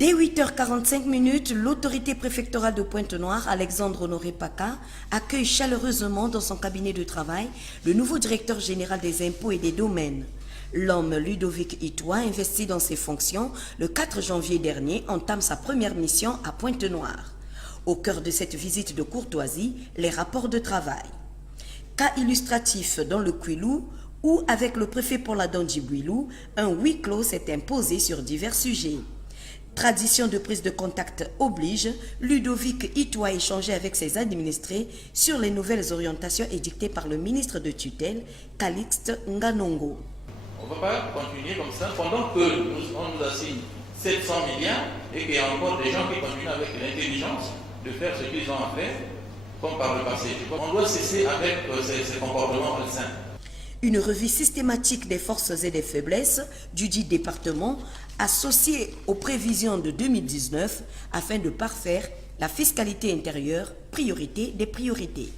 Dès 8h45, l'autorité préfectorale de Pointe-Noire, Alexandre Honoré Paca, accueille chaleureusement dans son cabinet de travail le nouveau directeur général des impôts et des domaines. L'homme Ludovic Itoa, investi dans ses fonctions le 4 janvier dernier, entame sa première mission à Pointe-Noire. Au cœur de cette visite de courtoisie, les rapports de travail. Cas illustratif dans le Kouilou, où avec le préfet pour la Dandjibouilou, un huis clos s'est imposé sur divers sujets. Tradition de prise de contact oblige, Ludovic Itoa a échangé avec ses administrés sur les nouvelles orientations édictées par le ministre de tutelle, Calixte Nganongo. On ne va pas continuer comme ça pendant qu'on nous assigne 700 milliards et qu'il y a encore des gens qui continuent avec l'intelligence de faire ce qu'ils ont à faire, comme par le passé. On doit cesser avec ces comportements malsains. Une revue systématique des forces et des faiblesses du dit département associée aux prévisions de 2019 afin de parfaire la fiscalité intérieure, priorité des priorités.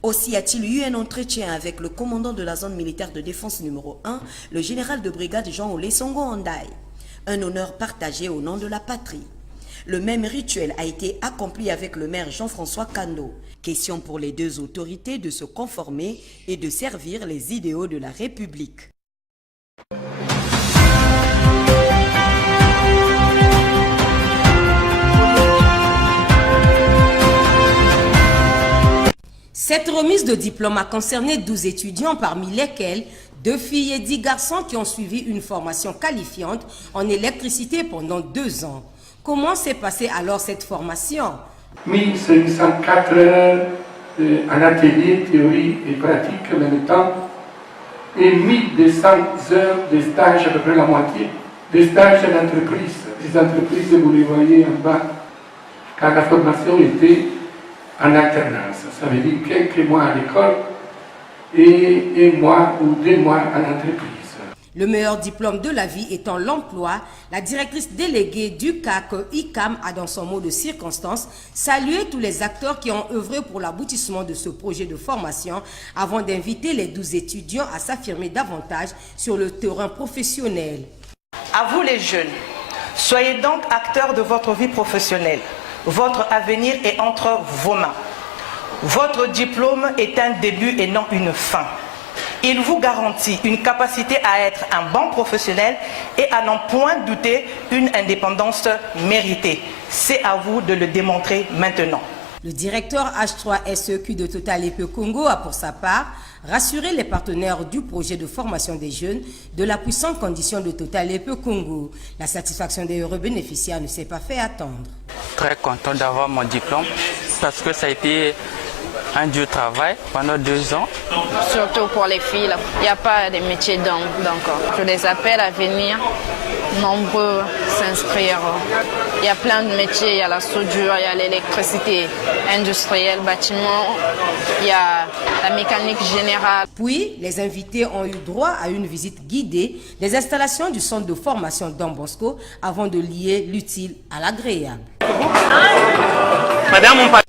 Aussi a-t-il eu un entretien avec le commandant de la zone militaire de défense numéro 1, le général de brigade Jean-Olé Songo Hondaï. Un honneur partagé au nom de la patrie. Le même rituel a été accompli avec le maire Jean-François Kando. Question pour les deux autorités de se conformer et de servir les idéaux de la République. Cette remise de diplôme a concerné 12 étudiants, parmi lesquels 2 filles et 10 garçons qui ont suivi une formation qualifiante en électricité pendant 2 ans. Comment s'est passée alors cette formation? 1504 heures en atelier, théorie et pratique en même temps, et 1200 heures de stage, à peu près la moitié, des stages d'entreprise. Les entreprises, vous les voyez en bas, car la formation était en alternance. Ça veut dire quelques mois à l'école et 1 mois ou 2 mois à l'entreprise. Le meilleur diplôme de la vie étant l'emploi, la directrice déléguée du CAC ICAM a dans son mot de circonstance salué tous les acteurs qui ont œuvré pour l'aboutissement de ce projet de formation avant d'inviter les 12 étudiants à s'affirmer davantage sur le terrain professionnel. À vous les jeunes, soyez donc acteurs de votre vie professionnelle. Votre avenir est entre vos mains. Votre diplôme est un début et non une fin. Il vous garantit une capacité à être un bon professionnel et à n'en point douter une indépendance méritée. C'est à vous de le démontrer maintenant. Le directeur H3SEQ de Total EP Congo a pour sa part rassuré les partenaires du projet de formation des jeunes de la puissante condition de Total EP Congo. La satisfaction des heureux bénéficiaires ne s'est pas fait attendre. Très content d'avoir mon diplôme parce que ça a été un dur travail pendant 2 ans. Surtout pour les filles, il n'y a pas de métier d'homme. Donc, je les appelle à venir, nombreux s'inscrire. Il y a plein de métiers, il y a la soudure, il y a l'électricité industrielle, bâtiment, il y a la mécanique générale. Puis, les invités ont eu droit à une visite guidée des installations du centre de formation Don Bosco avant de lier l'utile à l'agréable. Madame, on parle.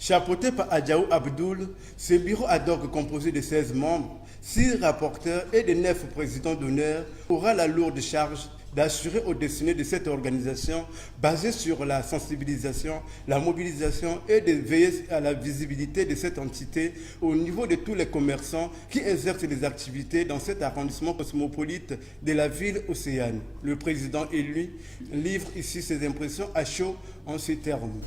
Chapeauté par Adjaou Abdoul, ce bureau ad hoc composé de 16 membres, 6 rapporteurs et de 9 présidents d'honneur aura la lourde charge d'assurer aux destinées de cette organisation basée sur la sensibilisation, la mobilisation et de veiller à la visibilité de cette entité au niveau de tous les commerçants qui exercent des activités dans cet arrondissement cosmopolite de la ville océane. Le président élu livre ici ses impressions à chaud en ces termes.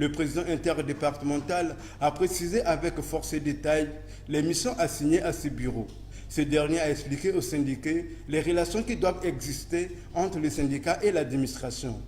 Le président interdépartemental a précisé avec force et détail les missions assignées à ce bureau. Ce dernier a expliqué aux syndiqués les relations qui doivent exister entre les syndicats et l'administration.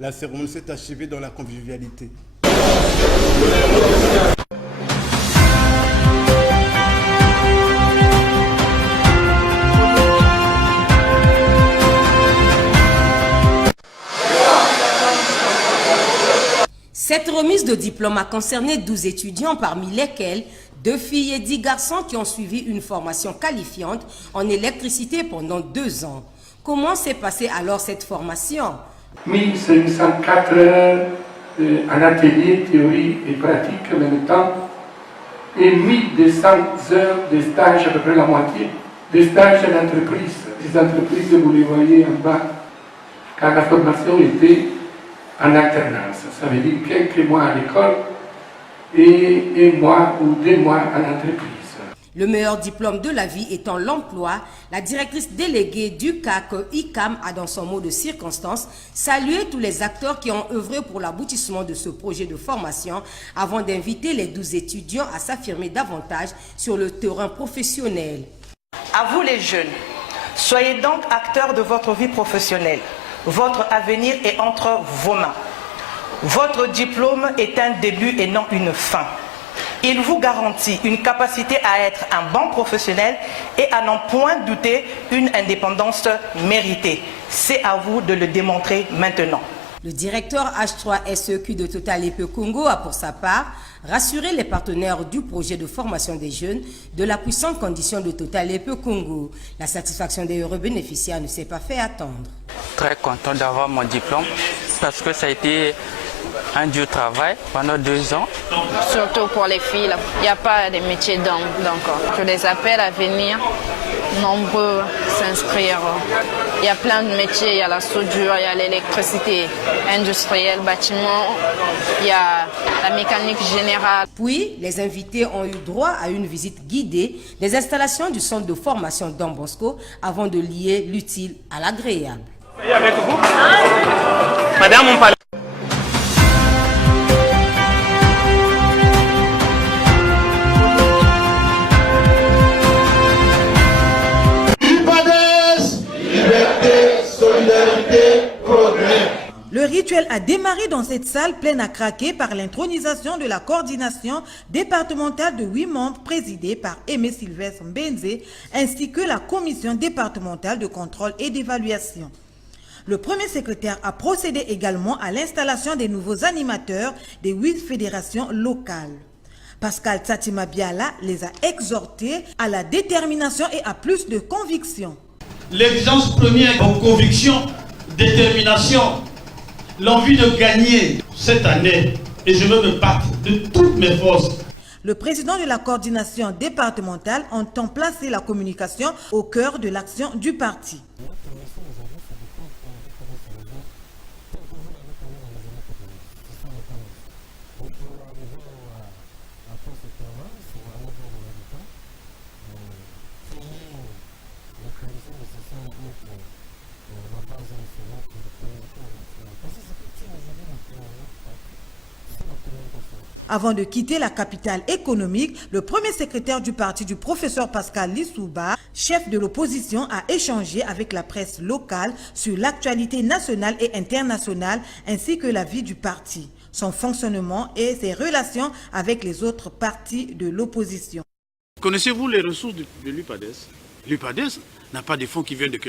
La cérémonie s'est achevée dans la convivialité. Cette remise de diplôme a concerné 12 étudiants, parmi lesquels 2 filles et 10 garçons qui ont suivi une formation qualifiante en électricité pendant 2 ans. Comment s'est passée alors cette formation? 1504 heures en atelier, théorie et pratique en même temps, et 1200 heures de stage, à peu près la moitié, des stages en entreprise. Les entreprises, vous les voyez en bas, car la formation était en alternance. Ça veut dire quelques mois à l'école et 1 mois ou 2 mois en entreprise. Le meilleur diplôme de la vie étant l'emploi, la directrice déléguée du CAC ICAM a dans son mot de circonstance salué tous les acteurs qui ont œuvré pour l'aboutissement de ce projet de formation avant d'inviter les 12 étudiants à s'affirmer davantage sur le terrain professionnel. À vous les jeunes, soyez donc acteurs de votre vie professionnelle. Votre avenir est entre vos mains. Votre diplôme est un début et non une fin. Il vous garantit une capacité à être un bon professionnel et à n'en point douter une indépendance méritée. C'est à vous de le démontrer maintenant. Le directeur H3 SEQ de Total EP Congo a pour sa part rassuré les partenaires du projet de formation des jeunes de la puissante condition de Total EP Congo. La satisfaction des heureux bénéficiaires ne s'est pas fait attendre. Très content d'avoir mon diplôme parce que ça a été un dur travail pendant 2 ans. Surtout pour les filles, il n'y a pas de métier d'homme. Donc, je les appelle à venir, nombreux s'inscrire. Il y a plein de métiers, il y a la soudure, il y a l'électricité industrielle, bâtiment, il y a la mécanique générale. Puis, les invités ont eu droit à une visite guidée des installations du centre de formation Don Bosco avant de lier l'utile à l'agréable. Avec vous, Madame, on parle. Le rituel a démarré dans cette salle pleine à craquer par l'intronisation de la coordination départementale de 8 membres présidée par Aimé Sylvestre Mbenze ainsi que la commission départementale de contrôle et d'évaluation. Le premier secrétaire a procédé également à l'installation des nouveaux animateurs des 8 fédérations locales. Pascal Tsatima Biala les a exhortés à la détermination et à plus de conviction. L'exigence première en conviction, détermination, l'envie de gagner cette année, et je veux me battre de toutes mes forces. Le président de la coordination départementale entend placer la communication au cœur de l'action du parti. Avant de quitter la capitale économique, le premier secrétaire du parti du professeur Pascal Lissouba, chef de l'opposition, a échangé avec la presse locale sur l'actualité nationale et internationale ainsi que la vie du parti, son fonctionnement et ses relations avec les autres partis de l'opposition. Connaissez-vous les ressources de l'UPADES? L'UPADES n'a pas de fonds qui viennent de quelque